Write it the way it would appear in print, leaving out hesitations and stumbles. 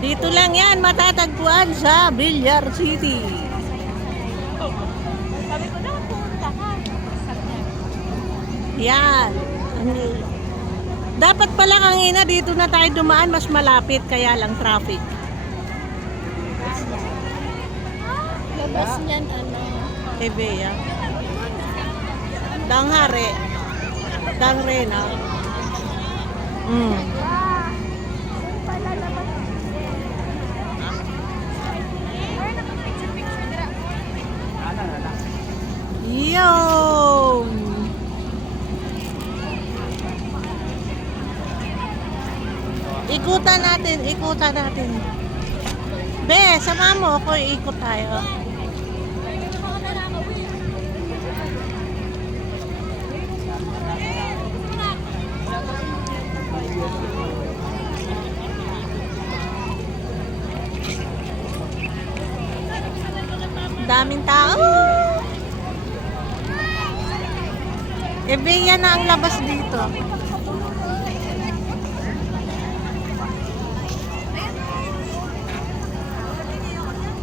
Dito lang yan, matatagpuan sa Villar City. Sabi ko na, punta ka. Yan. Dapat pala kanina dito na tayo dumaan, mas malapit, kaya lang traffic. Labas niyan, ano? Kay Bea. Danghare. Dangre na. Pala labas. Yun! Ikutan natin, ikutan natin. Be, sama mo ako, ikot tayo. Daming tao. Be, yan na ang labas dito.